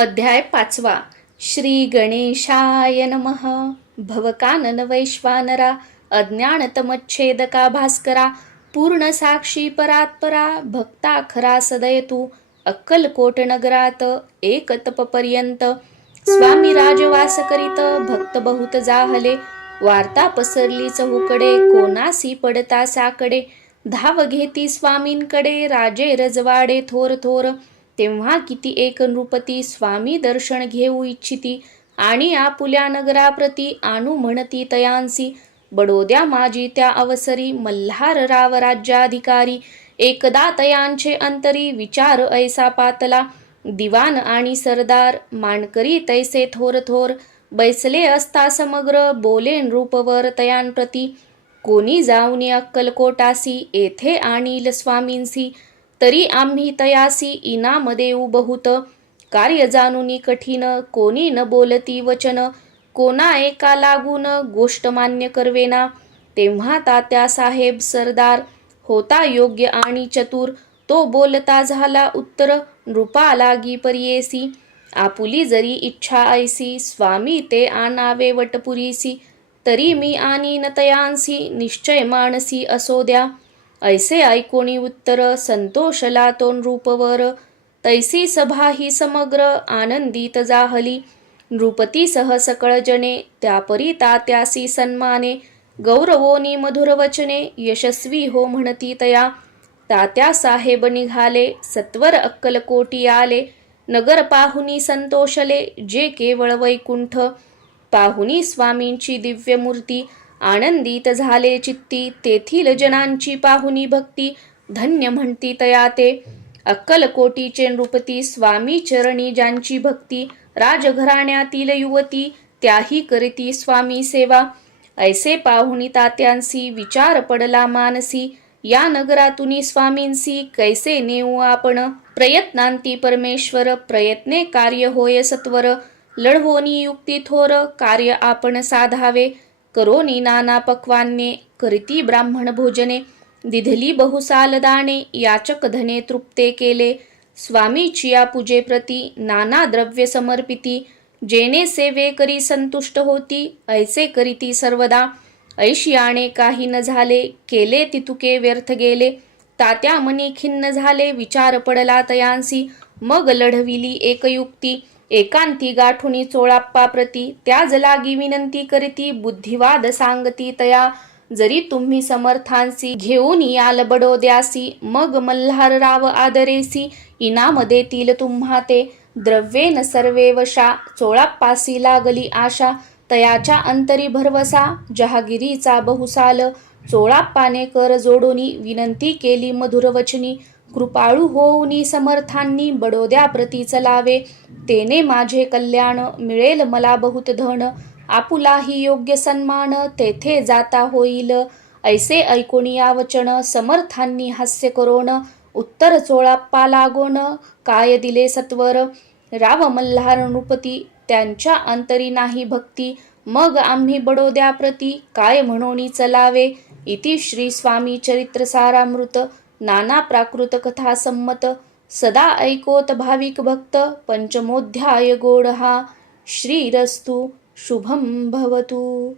अध्याय 5. श्री गणेशाय नमः. भवकानन वैश्वानरा, अज्ञानतमच्छेदका भास्करा, पूर्ण साक्षी परात्परा, भक्ता खरा सदयतु. अक्कलकोट नगरात एक तपपर्यंत स्वामी राजवास करीत. भक्त बहुत जाहले, वार्ता पसरली चहूकडे. कोणासी पडता साकडे, धाव घेती स्वामींकडे. राजे रजवाडे थोर थोर, तेव्हा किती एक नृपती. स्वामी दर्शन घेऊ इच्छिती, आणि आपुल्या नगराप्रती आणू म्हणती तयांसी. बडोद्या माझी त्या अवसरी, मल्हार राव राज्याधिकारी. एकदा तयांचे अंतरी, विचार ऐसा पातला. दिवाण आणि सरदार, मानकरी तैसे थोर थोर. बैसले असता समग्र, बोले नृपवर तयांप्रती. कोणी जाऊनी अक्कलकोटासी, येथे आणील स्वामींसी. तरी आम्ही तयासी इनाम देऊ बहुत. कार्य जाणूनी कठीण, कोणी न बोलती वचन. कोणा एका लागून, गोष्ट मान्य करवेना. तेव्हा तात्या साहेब सरदार, होता योग्य आणि चतुर. तो बोलता झाला उत्तर, नृपा लागी पर्येसी. आपुली जरी इच्छा ऐसी, स्वामी ते आणावे वटपुरीसी. तरी मी आणीन तयांसी, निश्चय मानसी असो द्या. ऐसे ऐकोणी उत्तर, संतोषला तो नृपवर. तैसी सभा ही समग्र, आनंदित जाहली. नृपती सह सकळ जने, त्यापरी तात्यासी सन्माने. गौरवोनी मधुर वचने, यशस्वी हो म्हणती तया. तात्या साहेब निघाले, सत्वर अक्कलकोटी आले. नगर पाहुनी संतोषले, जे केवळ वैकुंठ. पाहुनी स्वामींची दिव्य मूर्ती, आनंदित झाले चित्ती. तेथील जनांची पाहुनी भक्ती, धन्य म्हणती तया ते. अक्कलकोटीचे नृपती, स्वामी चरणी ज्यांची भक्ती. राजघराण्यातील युवती, त्याही करती स्वामी सेवा. ऐसे पाहुनी तात्यांसी, विचार पडला मानसी. या नगरातुनी स्वामींसी, कैसे नेऊ आपण. प्रयत्नांती परमेश्वर, प्रयत्ने कार्य होय सत्वर. लढवोनी युक्ती थोर, कार्य आपण साधावे. करोनी नाना पक्वान्ने, करीती ब्राह्मण भोजने. दिधली बहुसाल दाणे, याचक धने तृप्ते केले. स्वामीची या पूजे प्रती, नाना द्रव्य समर्पिती. जेने सेवे करी संतुष्ट होती, ऐसे करीती सर्वदा. ऐशियाने काही न झाले, केले तितुके व्यर्थ गेले. तात्या मनी खिन्न झाले, विचार पडला तयांसी. मग लढविली एक युक्ती, एकांती गाठुनी चोळाप्पा प्रती. त्याज लागी विनंती करीती, बुद्धिवाद सांगती तया. जरी तुम्ही समर्थांसी, घेऊन याल बडोद्यासी. मग मल्हार राव आदरेसी, इनाम देतील तुम्हा ते. द्रव्येन सर्वे वशा, चोळाप्पासी लागली आशा. तयाच्या अंतरी भरवसा, जहागिरीचा बहुसाल. चोळाप्पाने कर जोडोनी, विनंती केली मधुर वचनी. कृपाळू होऊनी समर्थांनी, बडोद्या प्रती चलावे. तेने माझे कल्याण, मिळेल मला बहुत धन. आपुलाही योग्य सन्मान, तेथे जाता होईल. ऐसे ऐकोनी या वचन, समर्थांनी हास्य करोन. उत्तर चोळाप्पा लागोन, काय दिले सत्वर. राव मल्हार नृपती, त्यांच्या अंतरी नाही भक्ती. मग आम्ही बडोद्या प्रती, काय म्हणोनी चलावे. इति श्री स्वामी चरित्र सारामृत. नाना प्राकृत कथा संमत, सदा ऐकोत भाविक भक्त. पंचमोध्याय गोड हा. श्रीरस्तु शुभं भवतु.